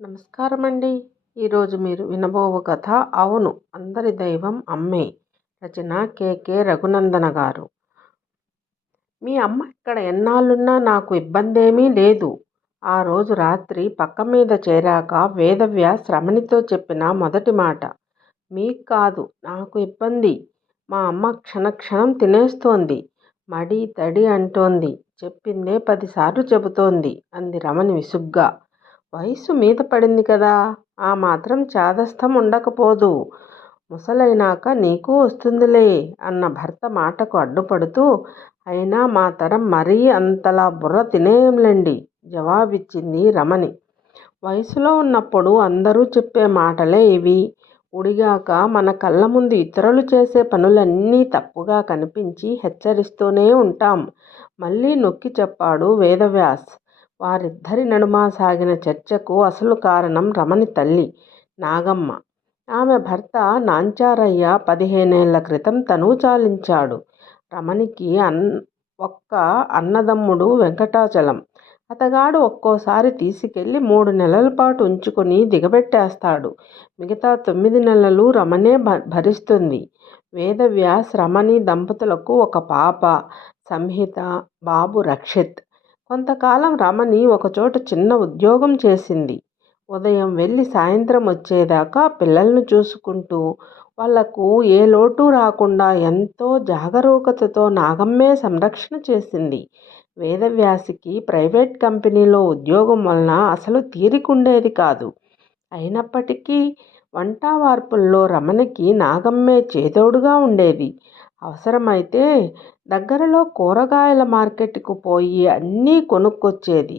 నమస్కారం అండి ఈరోజు మీరు వినబోవు కథ. అవును అందరి దైవం అమ్మే. రచన కేకే రఘునందన గారు. మీ అమ్మ ఇక్కడ ఎన్నాళ్ళున్నా నాకు ఇబ్బందేమీ లేదు. ఆ రోజు రాత్రి పక్క మీద చేరాక వేదవ్యాస్ రమణితో చెప్పిన మొదటి మాట మీకు కాదు నాకు ఇబ్బంది. మా అమ్మ క్షణక్షణం తినేస్తోంది. మడి తడి అంటోంది. చెప్పిందే పదిసార్లు చెబుతోంది అంది రమణి విసుగ్గా. వయసు మీద పడింది కదా! ఆ మాత్రం చాదస్తం ఉండకపోదు. ముసలైనాక నీకు వస్తుందిలే అన్న భర్త మాటకు అడ్డుపడుతూ అయినా మా తరం మరీ అంతలా బుర్ర తినేయంలేండి జవాబిచ్చింది రమణి. వయసులో ఉన్నప్పుడు అందరూ చెప్పే మాటలే ఇవి. ఉడిగాక మన కళ్ళ ముందు ఇతరులు చేసే పనులన్నీ తప్పుగా కనిపించి హెచ్చరిస్తూనే ఉంటాం. మళ్ళీ నొక్కి చెప్పాడు వేదవ్యాస్. వారిద్దరి నడుమ సాగిన చర్చకు అసలు కారణం రమణి తల్లి నాగమ్మ. ఆమె భర్త నాంచారయ్య పదిహేనేళ్ళ క్రితం తనువు చాలించాడు. రమణికి అన్ ఒక్క అన్నదమ్ముడు వెంకటాచలం. అతగాడు ఒక్కోసారి తీసుకెళ్ళి మూడు నెలల పాటు ఉంచుకొని దిగబెట్టేస్తాడు. మిగతా తొమ్మిది నెలలు రమణే భరిస్తుంది. వేదవ్యాస్ రమణి దంపతులకు ఒక పాప సంహిత బాబు రక్షిత్. కొంతకాలం రమణి ఒకచోట చిన్న ఉద్యోగం చేసింది. ఉదయం వెళ్ళి సాయంత్రం వచ్చేదాకా పిల్లలను చూసుకుంటూ వాళ్ళకు ఏ లోటు రాకుండా ఎంతో జాగరూకతతో నాగమ్మే సంరక్షణ చేసింది. వేదవ్యాసికి ప్రైవేట్ కంపెనీలో ఉద్యోగం వలన అసలు తీరికుండేది కాదు. అయినప్పటికీ వంట వార్పుల్లో రమణికి నాగమ్మే చేదోడుగా ఉండేది. అవసరమైతే దగ్గరలో కూరగాయల మార్కెట్కు పోయి అన్నీ కొనుక్కొచ్చేది.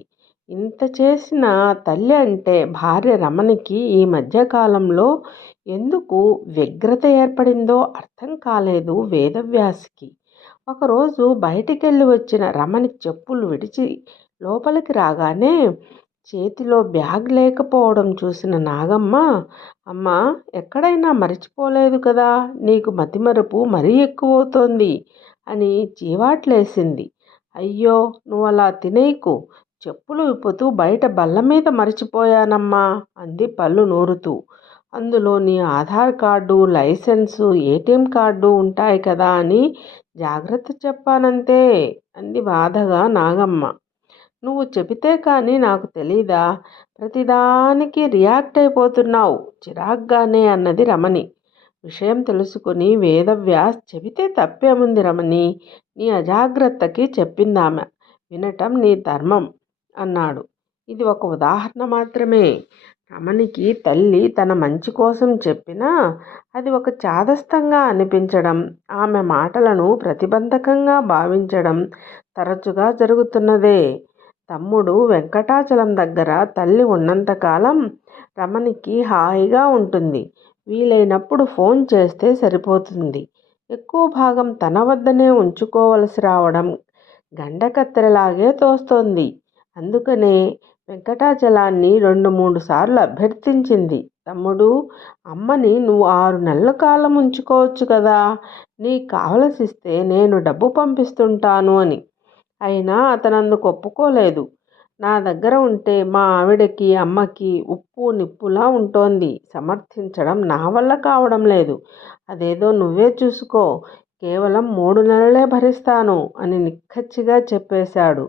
ఇంత చేసిన తల్లి అంటే భార్య రమణికి ఈ మధ్యకాలంలో ఎందుకు వ్యగ్రత ఏర్పడిందో అర్థం కాలేదు వేదవ్యాసికి. ఒకరోజు బయటికెళ్ళి వచ్చిన రమణి చెప్పులు విడిచి లోపలికి రాగానే చేతిలో బ్యాగ్ లేకపోవడం చూసిన నాగమ్మ అమ్మ ఎక్కడైనా మర్చిపోలేదు కదా నీకు మతిమరుపు మరీ ఎక్కువవుతోంది అని చీవాట్లేసింది. అయ్యో నువ్వు అలా తినేయకు చెప్పులు విప్పుతూ బయట బల్ల మీద మర్చిపోయానమ్మా అంది పళ్ళు నూరుతూ. అందులో నీ Aadhaar card license ATM card ఉంటాయి కదా అని జాగ్రత్త చెప్పానంతే అంది బాధగా నాగమ్మ. నువ్వు చెబితే కానీ నాకు తెలీదా? ప్రతిదానికి రియాక్ట్ అయిపోతున్నావు చిరాగ్గానే అన్నది రమణి. విషయం తెలుసుకుని వేదవ్యాస్ చెబితే తప్పేముంది రమణి? నీ అజాగ్రత్తకి చెప్పిందామె. వినటం నీ ధర్మం అన్నాడు. ఇది ఒక ఉదాహరణ మాత్రమే. రమణికి తల్లి తన మంచి కోసం చెప్పినా అది ఒక చాదస్తంగా అనిపించడం ఆమె మాటలను ప్రతిబంధకంగా భావించడం తరచుగా జరుగుతున్నదే. తమ్ముడు వెంకటాచలం దగ్గర తల్లి ఉన్నంతకాలం రమణికి హాయిగా ఉంటుంది. వీలైనప్పుడు ఫోన్ చేస్తే సరిపోతుంది. ఎక్కువ భాగం తన వద్దనే ఉంచుకోవలసి రావడం గండకత్తెరలాగే తోస్తోంది. అందుకనే వెంకటాచలాన్ని రెండు మూడు సార్లు అభ్యర్థించింది. తమ్ముడు అమ్మని నువ్వు ఆరు నెలల కాలం ఉంచుకోవచ్చు కదా. నీకు కావలసిస్తే నేను డబ్బు పంపిస్తుంటాను అని. అయినా అతనందుకు ఒప్పుకోలేదు నా దగ్గర ఉంటే మా ఆవిడకి అమ్మకి ఉప్పు నిప్పులా ఉంటోంది. సమర్థించడం నా వల్ల కావడం లేదు. అదేదో నువ్వే చూసుకో. కేవలం మూడు నెలలే భరిస్తాను అని నిక్కచ్చిగా చెప్పేశాడు.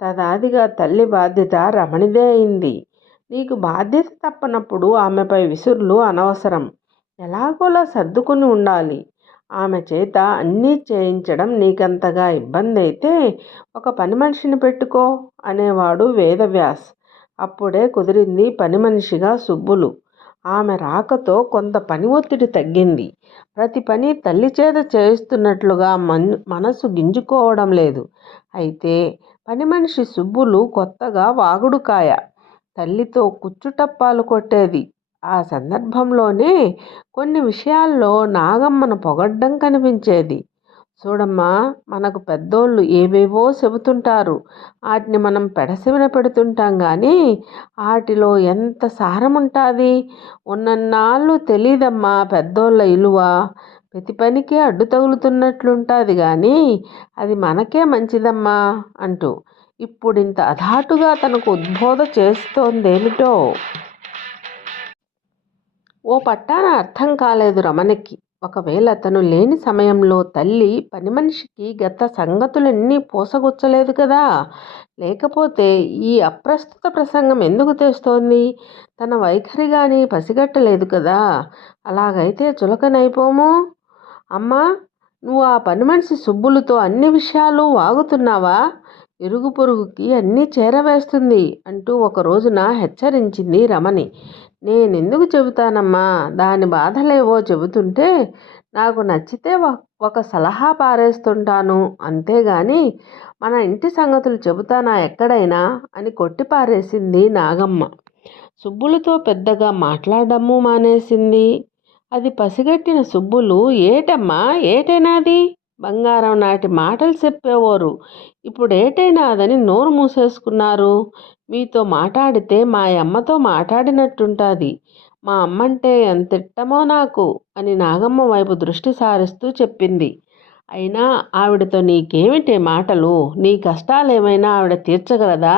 తదాదిగా తల్లి బాధ్యత రమణిదే అయింది. నీకు బాధ్యత తప్పనప్పుడు ఆమెపై విసురులు అనవసరం. ఎలాగోలా సర్దుకుని ఉండాలి. ఆమె చేత అన్నీ చేయించడం నీకంతగా ఇబ్బంది అయితే ఒక పని మనిషిని పెట్టుకో అనేవాడు వేదవ్యాస్. అప్పుడే కుదిరింది పని మనిషిగా సుబ్బులు. ఆమె రాకతో కొంత పని ఒత్తిడి తగ్గింది. ప్రతి పని తల్లి చేత చేయిస్తున్నట్లుగా మన్ మనసు గింజుకోవడం లేదు. అయితే పని మనిషి సుబ్బులు కొత్తగా వాగుడుకాయ. తల్లితో కుచ్చుటప్పాలు కొట్టేది. ఆ సందర్భంలోనే కొన్ని విషయాల్లో నాగమ్మను పొగడ్డం కనిపించేది. చూడమ్మా మనకు పెద్దోళ్ళు ఏవేవో చెబుతుంటారు. వాటిని మనం పెడసెవిన పెడుతుంటాం కానీ వాటిలో ఎంత సారం ఉంటుంది ఉన్నన్నాళ్ళు తెలీదమ్మా పెద్దోళ్ళ ఇలువ. ప్రతి పనికి అడ్డు తగులుతున్నట్లుంటుంది కానీ అది మనకే మంచిదమ్మా అంటూ. ఇప్పుడింత అధాటుగా తనకు ఉద్బోధ చేస్తోందేమిటో? ఓ పట్టాన అర్థం కాలేదు రమణికి. ఒకవేళ తను లేని సమయంలో తల్లి పని మనిషికి గత సంగతులన్నీ పోసగుచ్చలేదు కదా! లేకపోతే ఈ అప్రస్తుత ప్రసంగం ఎందుకు తెస్తోంది? తన వైఖరి కానీ పసిగట్టలేదు కదా! అలాగైతే చులకనైపోము? అమ్మా! నువ్వు ఆ పని మనిషి సుబ్బులతో అన్ని విషయాలు వాగుతున్నావా? ఇరుగు పొరుగుకి అన్నీ చేరవేస్తుంది అంటూ ఒక రోజున హెచ్చరించింది రమణి. నేనెందుకు చెబుతానమ్మా? దాని బాధలేవో చెబుతుంటే నాకు నచ్చితే ఒక సలహా పారేస్తుంటాను. అంతేగాని మన ఇంటి సంగతులు చెబుతానా ఎక్కడైనా? అని కొట్టి పారేసింది నాగమ్మ. సుబ్బులతో పెద్దగా మాట్లాడము మానేసింది. అది పసిగట్టిన సుబ్బులు ఏటమ్మా? ఏటైనాది? బంగారం నాటి మాటలు చెప్పేవారు. ఇప్పుడు ఏటైనాదని నోరు మూసేసుకున్నారు. మీతో మాట్లాడితే మా అమ్మతో మాట్లాడినట్టుంటుంది మా అమ్మంటే ఎంత ఇట్టమో నాకు అని నాగమ్మ వైపు దృష్టి సారిస్తూ చెప్పింది. అయినా ఆవిడతో నీకేమిటే మాటలు? నీ కష్టాలు ఏమైనా ఆవిడ తీర్చగలదా?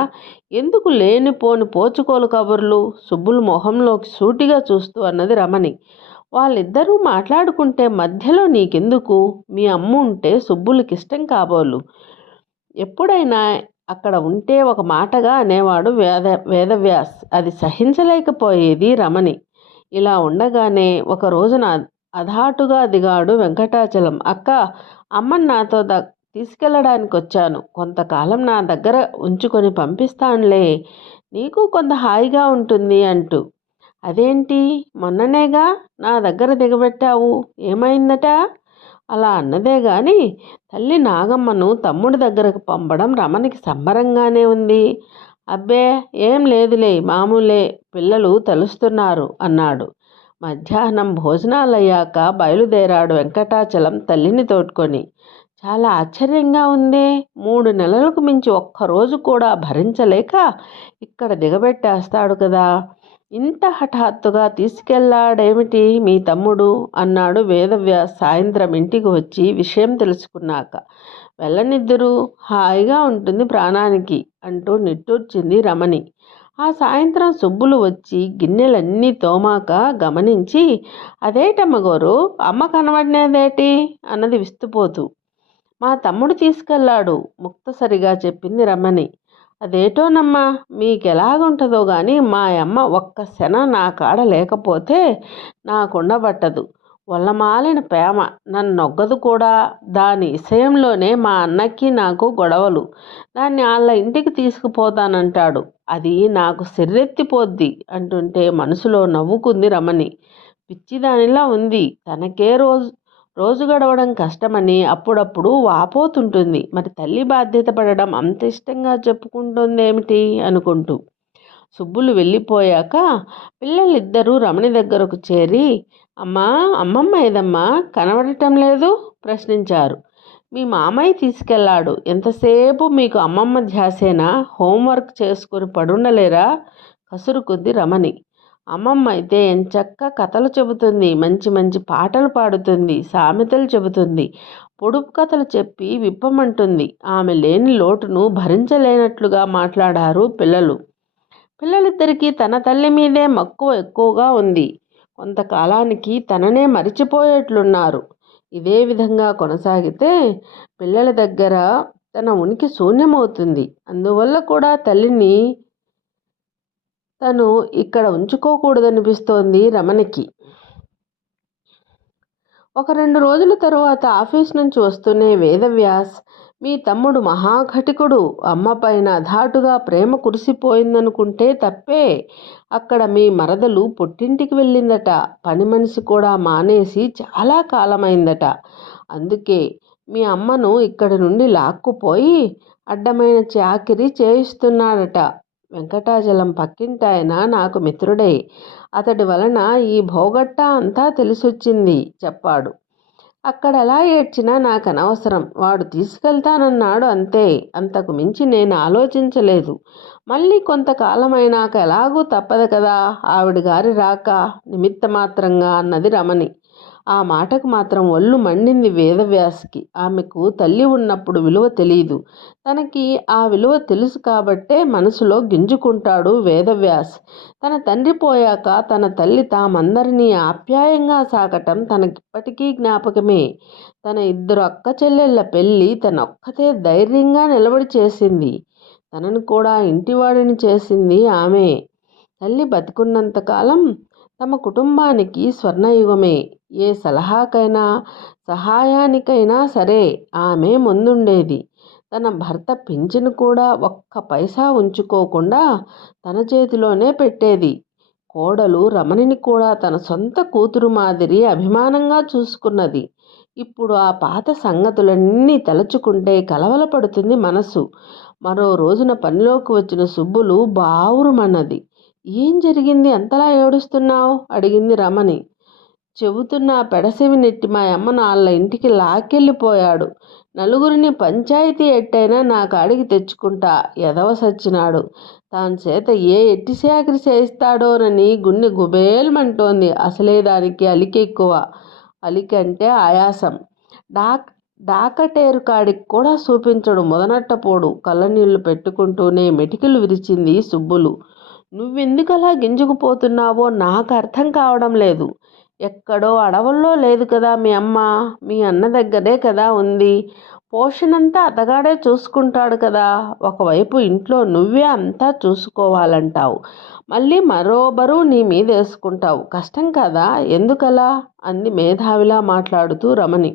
ఎందుకు లేనిపోని పోచుకోలు కబుర్లు? సుబ్బులు మొహంలోకి సూటిగా చూస్తూ అన్నది రమణి. వాళ్ళిద్దరూ మాట్లాడుకుంటే మధ్యలో నీకెందుకు? మీ అమ్మ ఉంటే సుబ్బులకి ఇష్టం కాబోలు. ఎప్పుడైనా అక్కడ ఉంటే ఒక మాటగా అనేవాడు వేద వేదవ్యాస్. అది సహించలేకపోయేది రమణి. ఇలా ఉండగానే ఒక రోజున అధాటుగా దిగాడు వెంకటాచలం. అక్క అమ్మని నాతో ద తీసుకెళ్ళడానికి వచ్చాను కొంతకాలం నా దగ్గర ఉంచుకొని పంపిస్తానులే. నీకు కొంత హాయిగా ఉంటుంది అంటూ అదేంటి? మొన్ననేగా నా దగ్గర దిగబెట్టావు. ఏమైందట? అలా అన్నదే గాని తల్లి నాగమ్మను తమ్ముడి దగ్గరకు పంపడం రమణికి సంబరంగానే ఉంది. అబ్బే ఏం లేదులే మామూలే పిల్లలు తలుస్తున్నారు అన్నాడు. మధ్యాహ్నం భోజనాలయ్యాక బయలుదేరాడు వెంకటాచలం తల్లిని తోడ్కొని. చాలా ఆశ్చర్యంగా ఉందే మూడు నెలలకు మించి ఒక్కరోజు కూడా భరించలేక ఇక్కడ దిగబెట్టేస్తాడు కదా. ఇంత హఠాత్తుగా తీసుకెళ్ళాడేమిటి మీ తమ్ముడు? అన్నాడు వేదవ్యాస్ సాయంత్రం ఇంటికి వచ్చి విషయం తెలుసుకున్నాక. వెళ్ళనిద్దరు హాయిగా ఉంటుంది ప్రాణానికి అంటూ నిట్టూర్చింది రమణి. ఆ సాయంత్రం సుబ్బులు వచ్చి గిన్నెలన్నీ తోమాక గమనించి అదేటమ్మగోరు అమ్మ కనబడినదేటి? అన్నది విస్తుపోతూ. మా తమ్ముడు తీసుకెళ్ళాడు ముక్తసరిగా చెప్పింది రమణి. అదేటోనమ్మా మీకెలాగుంటుందో కానీ మా అమ్మ ఒక్క శన నా కాడ లేకపోతే నాకుండబట్టదు. వల్లమాలిన ప్రేమ నన్నొగ్గదు కూడా. దాని విషయంలోనే మా అన్నకి నాకు గొడవలు. దాన్ని వాళ్ళ ఇంటికి తీసుకుపోతానంటాడు. అది నాకు సిర్రెత్తిపోద్ది అంటుంటే మనసులో నవ్వుకుంది రమణి. పిచ్చిదానిలా ఉంది. తనకే రోజు రోజు గడవడం కష్టమని అప్పుడప్పుడు వాపోతుంటుంది. మరి తల్లి బాధ్యత పడడం అంత ఇష్టంగా చెప్పుకుంటుందేమిటి? అనుకుంటూ. సుబ్బులు వెళ్ళిపోయాక పిల్లలిద్దరూ రమణి దగ్గరకు చేరి అమ్మా అమ్మమ్మ ఏదమ్మా? కనబడటం లేదు? ప్రశ్నించారు. మీ మామయ్య తీసుకెళ్ళాడు. ఎంతసేపు మీకు అమ్మమ్మ ధ్యాసేనా? హోంవర్క్ చేసుకుని పడుండలేరా? కసురుకుంది రమణి. అమ్మమ్మ అయితే ఎంచక్క కథలు చెబుతుంది. మంచి మంచి పాటలు పాడుతుంది. సామెతలు చెబుతుంది. పొడుపు కథలు చెప్పి విప్పమంటుంది. ఆమె లేని లోటును భరించలేనట్లుగా మాట్లాడారు పిల్లలు. పిల్లలిద్దరికీ తన తల్లి మీదే మక్కువ ఎక్కువగా ఉంది. కొంతకాలానికి తననే మరిచిపోయేట్లున్నారు. ఇదే విధంగా కొనసాగితే పిల్లల దగ్గర తన ఉనికి శూన్యమవుతుంది. అందువల్ల కూడా తల్లిని తను ఇక్కడ ఉంచుకోకూడదనిపిస్తోంది రమణికి. ఒక రెండు రోజుల తరువాత ఆఫీస్ నుంచి వస్తూనే వేదవ్యాస్ మీ తమ్ముడు మహాఘటికుడు అమ్మ పైన ధాటుగా ప్రేమ కురిసిపోయిందనుకుంటే తప్పే. అక్కడ మీ మరదలు పుట్టింటికి వెళ్ళిందట. పని మనిషి కూడా మానేసి చాలా కాలమైందట. అందుకే మీ అమ్మను ఇక్కడి నుండి లాక్కుపోయి అడ్డమైన చాకిరి చేయిస్తున్నాడట. వెంకటాచలం పక్కింటాయన నాకు మిత్రుడే. అతడి వలన ఈ భోగట్ట అంతా తెలిసొచ్చింది చెప్పాడు. అక్కడ ఎలా ఏడ్చినా నాకు అనవసరం వాడు తీసుకెళ్తానన్నాడు అంతే. అంతకు మించి నేను ఆలోచించలేదు. మళ్ళీ కొంతకాలమైనాక ఎలాగూ తప్పదు కదా. ఆవిడ గారి రాక నిమిత్త మాత్రంగా అన్నది రమణి. ఆ మాటకు మాత్రం ఒళ్ళు మండింది వేదవ్యాస్కి. ఆమెకు తల్లి ఉన్నప్పుడు విలువ తెలియదు తనకి ఆ విలువ తెలుసు కాబట్టే మనసులో గింజుకుంటాడు వేదవ్యాస్. తన తండ్రి పోయాక తన తల్లి తామందరినీ ఆప్యాయంగా సాకటం తనకిప్పటికీ జ్ఞాపకమే. తన ఇద్దరు అక్క చెల్లెళ్ళ పెళ్ళి తనొక్కతే ధైర్యంగా నిలబడి చేసింది. తనను కూడా ఇంటివాడిని చేసింది ఆమె. తల్లి బతికున్నంతకాలం తమ కుటుంబానికి స్వర్ణయుగమే. ఏ సలహాకైనా సహాయానికైనా సరే ఆమె ముందుండేది. తన భర్త పింఛను కూడా ఒక్క పైసా ఉంచుకోకుండా తన చేతిలోనే పెట్టేది. కోడలు రమణిని కూడా తన సొంత కూతురు మాదిరి అభిమానంగా చూసుకున్నది. ఇప్పుడు ఆ పాత సంగతులన్నీ తలుచుకుంటే కలవలపడుతుంది మనసు. మరో రోజున పనిలోకి వచ్చిన సుబ్బులు బావురుమన్నది. ఏం జరిగింది? అంతలా ఏడుస్తున్నావు? అడిగింది రమణి. చెబుతున్న పెడసెవి నెట్టి మా అమ్మ నాళ్ళ ఇంటికి లాక్కెళ్ళిపోయాడు. నలుగురిని పంచాయతీ ఎట్టైనా నా కాడికి తెచ్చుకుంటా ఎదవ సచ్చినాడు. తాను చేత ఏ ఎట్టి సేకరి చేయిస్తాడోనని గుండె గుబేల్మంటోంది. అసలే దానికి అలికి ఎక్కువ. అలికి అంటే ఆయాసం. డాక్ డాకటేరు కాడికి కూడా చూపించడు మొదనట్టపోడు. కళ్ళనీళ్ళు పెట్టుకుంటూనే మెటికలు విరిచింది సుబ్బులు. నువ్వెందుకలా గింజుకుపోతున్నావో నాకు అర్థం కావడం లేదు. ఎక్కడో అడవుల్లో లేదు కదా మీ అమ్మ మీ అన్న దగ్గరే కదా ఉంది. పోషణంతా అతగాడే చూసుకుంటాడు కదా. ఒకవైపు ఇంట్లో నువ్వే అంతా చూసుకోవాలంటావు. మళ్ళీ మరో బరువు నీ మీద వేసుకుంటావు కష్టం కదా? ఎందుకలా? అంది మేధావిలా మాట్లాడుతూ రమణి.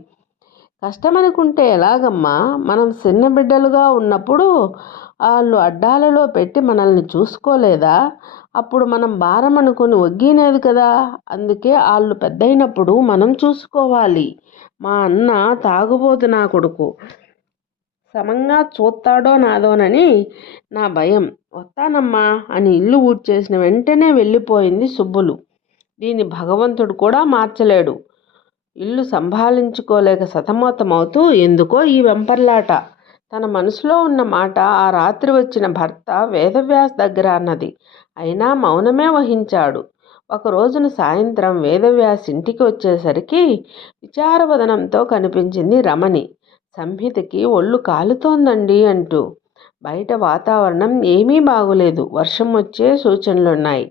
కష్టమనుకుంటే ఎలాగమ్మా? మనం చిన్న బిడ్డలుగా ఉన్నప్పుడు వాళ్ళు అడ్డాలలో పెట్టి మనల్ని చూసుకోలేదా? అప్పుడు మనం భారం అనుకుని ఒగ్గినేది కదా? అందుకే వాళ్ళు పెద్దయినప్పుడు మనం చూసుకోవాలి. మా అన్న తాగుబోతు నా కొడుకు. సమంగా చూస్తాడో నాదోనని నా భయం. వస్తానమ్మా అని ఇల్లు ఊడ్చేసిన వెంటనే వెళ్ళిపోయింది సుబ్బులు. దీన్ని భగవంతుడు కూడా మార్చలేడు. ఇల్లు సంభాళించుకోలేక సతమతమవుతూ ఎందుకో ఈ వెంపర్లాట. తన మనసులో ఉన్న మాట ఆ రాత్రి వచ్చిన భర్త వేదవ్యాస్ దగ్గర అన్నది. అయినా మౌనమే వహించాడు. ఒక రోజున సాయంత్రం వేదవ్యాస్ ఇంటికి వచ్చేసరికి విచారవదనంతో కనిపించింది రమణి. సంహితకి ఒళ్ళు కాలుతోందండి అంటూ. బయట వాతావరణం ఏమీ బాగోలేదు. వర్షం వచ్చే సూచనలున్నాయి.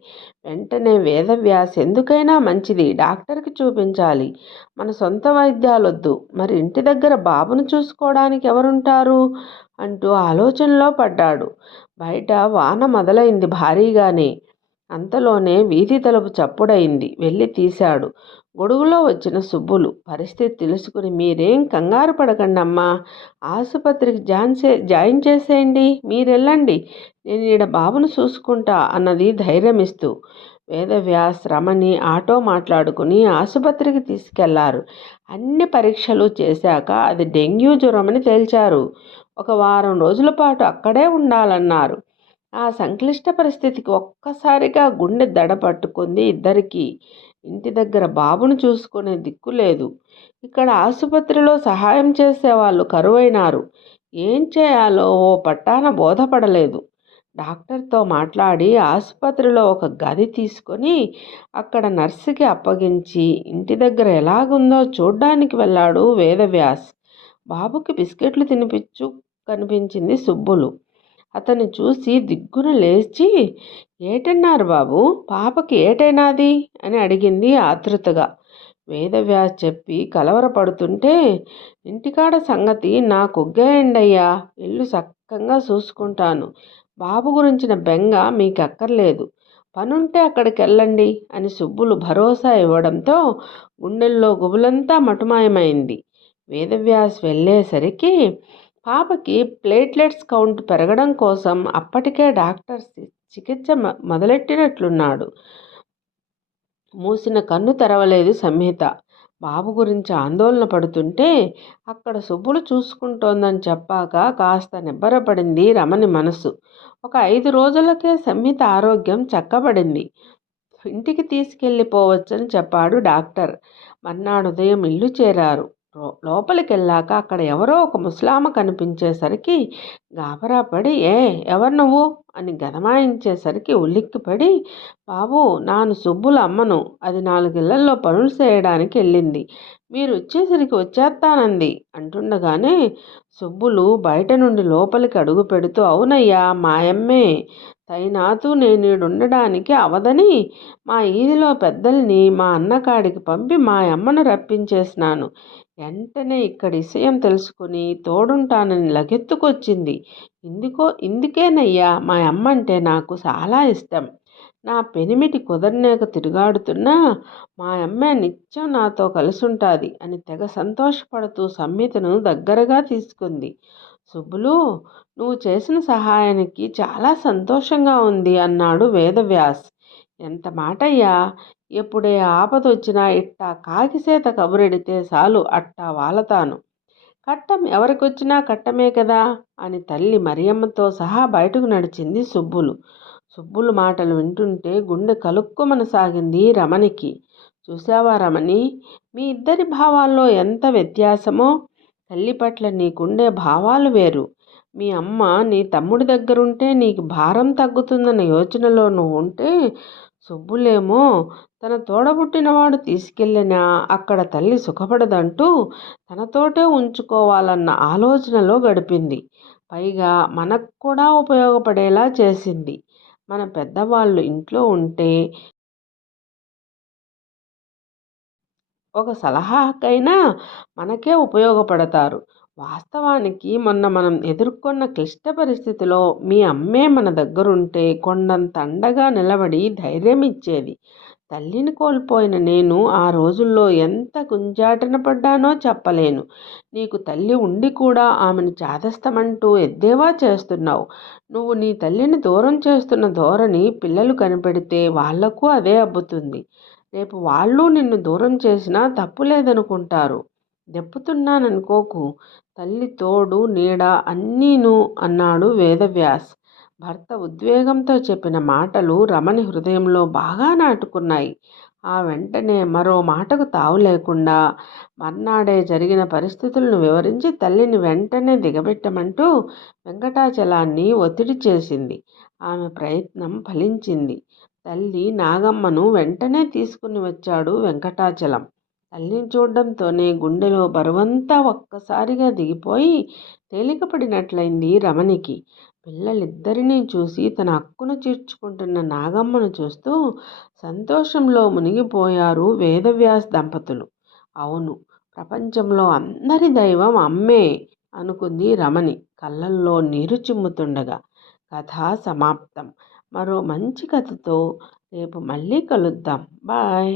వెంటనే వేదవ్యాస్ ఎందుకైనా మంచిది డాక్టర్కి చూపించాలి. మన సొంత వైద్యాలొద్దు. మరి ఇంటి దగ్గర బాబును చూసుకోవడానికి ఎవరుంటారు? అంటూ ఆలోచనలో పడ్డాడు. బయట వాన మొదలైంది భారీగానే. అంతలోనే వీధి తలుపు చప్పుడైంది వెళ్ళి తీశాడు. గొడుగులో వచ్చిన సుబ్బులు. పరిస్థితి తెలుసుకుని మీరేం కంగారు పడకండమ్మా. ఆసుపత్రికి జాయిన్ చే జాయిన్ చేసేయండి. మీరెళ్ళండి. నేను ఈడ బాబును చూసుకుంటా అన్నది ధైర్యం ఇస్తూ వేదవ్యాస్ రమణి ఆటో మాట్లాడుకుని ఆసుపత్రికి తీసుకెళ్ళారు. అన్ని పరీక్షలు చేశాక అది డెంగ్యూ జ్వరమని తేల్చారు. ఒక వారం రోజుల పాటు అక్కడే ఉండాలన్నారు. ఆ సంక్లిష్ట పరిస్థితికి ఒక్కసారిగా గుండె దడ పట్టుకుంది ఇద్దరికీ. ఇంటి దగ్గర బాబును చూసుకునే దిక్కు లేదు. ఇక్కడ ఆసుపత్రిలో సహాయం చేసేవాళ్ళు కరువైనారు. ఏం చేయాలో ఓ పట్టాన బోధపడలేదు. డాక్టర్తో మాట్లాడి ఆసుపత్రిలో ఒక గది తీసుకొని అక్కడ నర్సుకి అప్పగించి ఇంటి దగ్గర ఎలాగుందో చూడ్డానికి వెళ్ళాడు వేదవ్యాస్. బాబుకి బిస్కెట్లు తినిపించు కనిపించింది సుబ్బులు. అతన్ని చూసి దిగ్గున లేచి ఏటన్నారు బాబు? పాపకి ఏటైనాది? అని అడిగింది ఆతృతగా వేదవ్యాస్ చెప్పి కలవరపడుతుంటే ఇంటికాడ సంగతి నాకొగ్గేయండయ్యా. ఇల్లు చక్కగా చూసుకుంటాను. బాబు గురించిన బెంగ మీకు అక్కర్లేదు పనుంటే అక్కడికి వెళ్ళండి అని సుబ్బులు భరోసా ఇవ్వడంతో గుండెల్లో గుబులంతా మటుమాయమైంది. వేదవ్యాస్ వెళ్ళేసరికి పాపకి ప్లేట్లెట్స్ కౌంట్ పెరగడం కోసం అప్పటికే డాక్టర్ చికిత్స మొదలెట్టినట్లున్నాడు. మూసిన కన్ను తెరవలేదు సంహిత. బాబు గురించి ఆందోళన పడుతుంటే అక్కడ సుబ్బులు చూసుకుంటోందని చెప్పాక కాస్త నిబ్బరపడింది రమణి మనసు. ఒక ఐదు రోజులకే సంహిత ఆరోగ్యం చక్కబడింది. ఇంటికి తీసుకెళ్ళిపోవచ్చని చెప్పాడు డాక్టర్. మర్నాడు ఉదయం ఇల్లు చేరారు. లోపలికెళ్ళాక అక్కడ ఎవరో ఒక ముసలామ కనిపించేసరికి గాబరా పడి ఏ ఎవరు నువ్వు? అని గదమాయించేసరికి ఉలిక్కిపడి బాబు నాను సుబ్బుల అమ్మను. అది నాలుగిళ్ళలో పనులు చేయడానికి వెళ్ళింది. మీరు వచ్చేసరికి వచ్చేస్తానంది అంటుండగానే సుబ్బులు బయట నుండి లోపలికి అడుగు పెడుతూ అవునయ్యా మాయమ్మే తైనాతు నేనీడుండడానికి అవదని మా ఈదిలో పెద్దల్ని మా అన్నకాడికి పంపి మా అమ్మను రప్పించేసినాను. వెంటనే ఇక్కడ విషయం తెలుసుకుని తోడుంటానని లగెత్తుకొచ్చింది. ఇందుకో ఇందుకేనయ్యా మా అమ్మ అంటే నాకు చాలా ఇష్టం. నా పెనిమిటి కుదరనేక తిరుగాడుతున్నా మా అమ్మే నిత్యం నాతో కలిసుంటాది అని తెగ సంతోషపడుతూ సమ్మితను దగ్గరగా తీసుకుంది. సుబ్బులు నువ్వు చేసిన సహాయానికి చాలా సంతోషంగా ఉంది అన్నాడు వేదవ్యాస్. ఎంత మాటయ్యా! ఎప్పుడే ఆపదొచ్చినా ఇట్టా కాకిసేత కబురెడితే చాలు అట్టా వాలతాను. కట్టం ఎవరికొచ్చినా కట్టమే కదా! అని తల్లి మరియమ్మతో సహా బయటకు నడిచింది సుబ్బులు. సుబ్బులు మాటలు వింటుంటే గుండె కలుక్కుమనసాగింది రమణికి. చూసావా రమణి? మీ ఇద్దరి భావాల్లో ఎంత వ్యత్యాసమో! తల్లి పట్ల నీకుండే భావాలు వేరు. మీ అమ్మ నీ తమ్ముడి దగ్గరుంటే నీకు భారం తగ్గుతుందన్న యోచనలో నువ్వు ఉంటే సుబ్బులేమో తన తోడబుట్టినవాడు తీసుకెళ్ళినా అక్కడ తల్లి సుఖపడదంటూ తనతోటే ఉంచుకోవాలన్న ఆలోచనలో గడిపింది. పైగా మనకు కూడా ఉపయోగపడేలా చేసింది. మన పెద్దవాళ్ళు ఇంట్లో ఉంటే ఒక సలహాకైనా మనకే ఉపయోగపడతారు. వాస్తవానికి మొన్న మనం ఎదుర్కొన్న క్లిష్ట పరిస్థితిలో మీ అమ్మే మన దగ్గరుంటే కొండంత అండగా నిలబడి ధైర్యం ఇచ్చేది. తల్లిని కోల్పోయిన నేను ఆ రోజుల్లో ఎంత గుంజాటన పడ్డానో చెప్పలేను. నీకు తల్లి ఉండి కూడా ఆమెను చాదస్తమంటూ ఎద్దేవా చేస్తున్నావు. నువ్వు నీ తల్లిని దూరం చేస్తున్న ధోరణి పిల్లలు కనిపెడితే వాళ్ళకు అదే అబ్బుతుంది. రేపు వాళ్ళు నిన్ను దూరం చేసినా తప్పు లేదనుకుంటారు. దెప్పుతున్నాననుకోకు తల్లి తోడు నీడ అన్నీను అన్నాడు వేదవ్యాస్. భర్త ఉద్వేగంతో చెప్పిన మాటలు రమణి హృదయంలో బాగా నాటుకున్నాయి. ఆ వెంటనే మరో మాటకు తావు లేకుండా మర్నాడే జరిగిన పరిస్థితులను వివరించి తల్లిని వెంటనే దిగబెట్టమంటూ వెంకటాచలాన్ని ఒత్తిడి చేసింది. ఆమె ప్రయత్నం ఫలించింది. తల్లి నాగమ్మను వెంటనే తీసుకుని వచ్చాడు వెంకటాచలం. తల్లిని చూడడంతోనే గుండెలో బరువంతా ఒక్కసారిగా దిగిపోయి తేలికపడినట్లయింది రమణికి. పిల్లలిద్దరినీ చూసి తన హక్కును తీర్చుకుంటున్న నాగమ్మను చూస్తూ సంతోషంలో మునిగిపోయారు వేదవ్యాస్ దంపతులు. అవును ప్రపంచంలో అందరి దైవం అమ్మే అనుకుంది రమణి కళ్ళల్లో నీరు చిమ్ముతుండగా. కథ సమాప్తం. మరో మంచి కథతో రేపు మళ్ళీ కలుద్దాం. బాయ్.